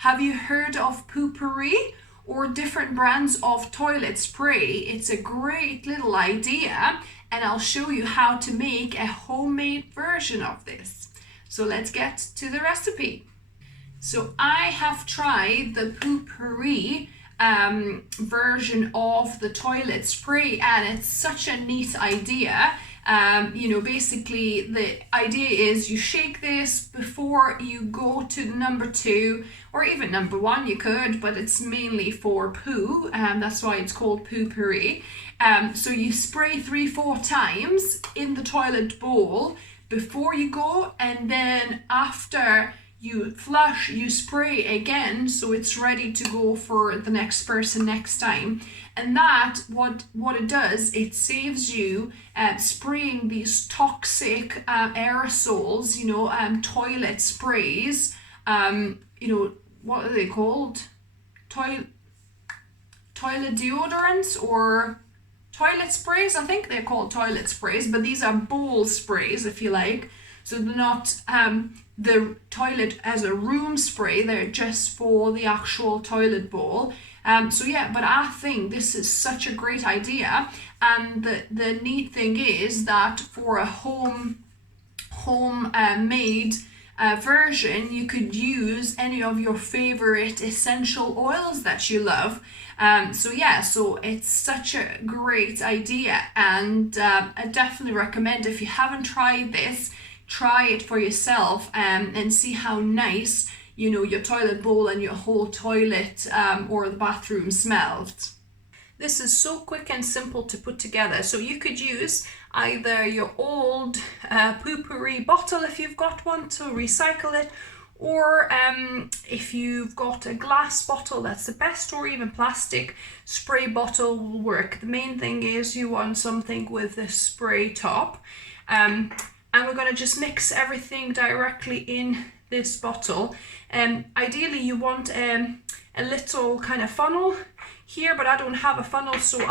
Have you heard of Poo-Pourri or different brands of toilet spray? It's a great little idea, and I'll show you how to make a homemade version of this. So let's get to the recipe. So I have tried the Poo-Pourri version of the toilet spray, and it's such a neat idea. Basically the idea is you shake this before you go to number 2 or even number 1, you could, but it's mainly for poo, and that's why it's called Poo-Pourri. So you spray 3-4 times in the toilet bowl before you go, and then after you flush, you spray again, so it's ready to go for the next person next time. And that, what it does, it saves you spraying these toxic aerosols, toilet sprays, what are they called? Toilet deodorants or toilet sprays? I think they're called toilet sprays, but these are bowl sprays, if you like. So they're not the toilet as a room spray, they're just for the actual toilet bowl. But I think this is such a great idea, and the neat thing is that for a home made version, you could use any of your favorite essential oils that you love. So it's such a great idea, and I definitely recommend, if you haven't tried this, try it for yourself and see how nice your toilet bowl and your whole toilet or the bathroom smells. This is so quick and simple to put together. So you could use either your old Poo-Pourri bottle if you've got one to recycle it, or if you've got a glass bottle, that's the best, or even plastic spray bottle will work. The main thing is you want something with a spray top. And we're going to just mix everything directly in this bottle. Ideally you want a little kind of funnel here, but I don't have a funnel, so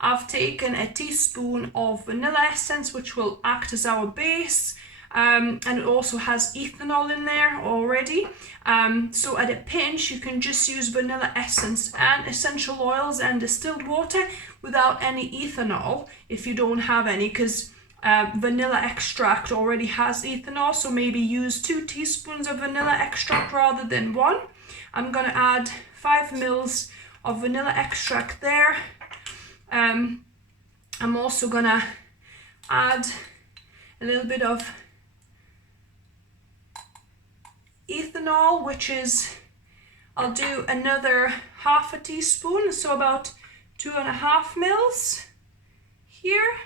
I've taken a teaspoon of vanilla essence, which will act as our base, and it also has ethanol in there already. So at a pinch you can just use vanilla essence and essential oils and distilled water without any ethanol if you don't have any, because vanilla extract already has ethanol, so maybe use 2 teaspoons of vanilla extract rather than 1. I'm going to add 5 mils of vanilla extract there. I'm also going to add a little bit of ethanol, which is, I'll do another half a teaspoon, so about 2.5 mils here.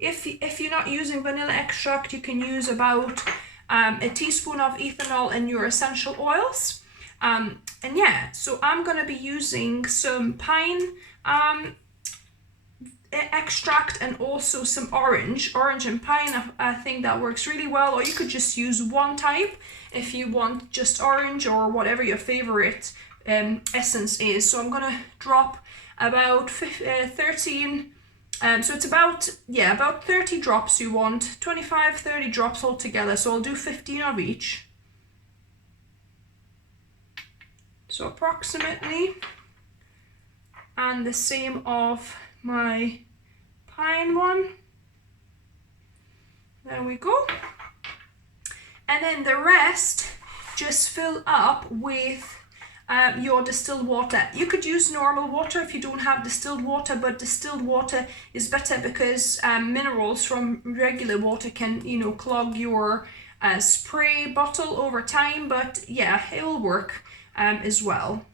If you're not using vanilla extract, you can use about a teaspoon of ethanol in your essential oils. So I'm going to be using some pine extract and also some orange and pine. I think that works really well, or you could just use one type if you want just orange or whatever your favorite essence is. So I'm going to drop about 13. So it's about 30 drops you want, 25-30 drops altogether, so I'll do 15 of each. So approximately, and the same of my pine one. There we go. And then the rest, just fill up with your distilled water. You could use normal water if you don't have distilled water, but distilled water is better because minerals from regular water can, clog your spray bottle over time, but yeah, it will work as well.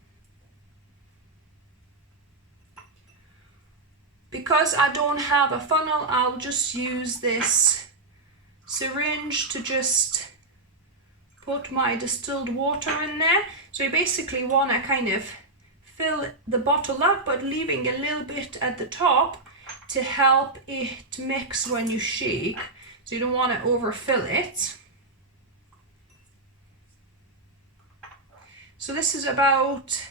Because I don't have a funnel, I'll just use this syringe to just put my distilled water in there. So you basically want to kind of fill the bottle up, but leaving a little bit at the top to help it mix when you shake. So you don't want to overfill it. So this is about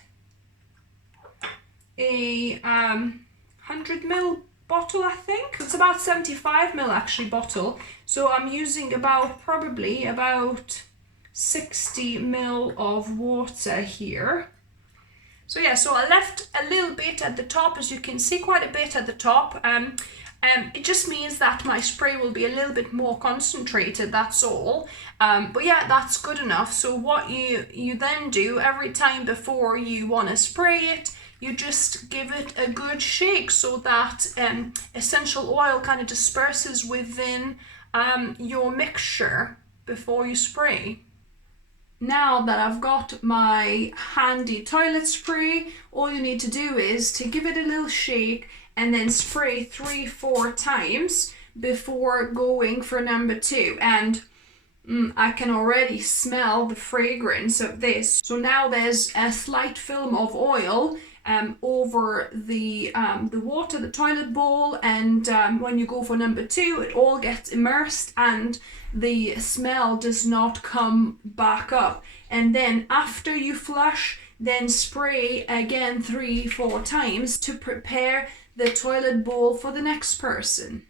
a 100 ml bottle, I think. It's about 75 ml actually bottle. So I'm using probably about 60 ml of water here. So yeah, so I left a little bit at the top, as you can see, quite a bit at the top. It just means that my spray will be a little bit more concentrated, that's all. But yeah, that's good enough. So what you then do every time before you want to spray it, you just give it a good shake so that essential oil kind of disperses within your mixture before you spray. Now that I've got my handy toilet spray, all you need to do is to give it a little shake and then spray 3-4 times before going for number 2. And I can already smell the fragrance of this. So now there's a slight film of oil over the water, the toilet bowl, and when you go for number 2, it all gets immersed and the smell does not come back up. And then after you flush, then spray again 3-4 times to prepare the toilet bowl for the next person.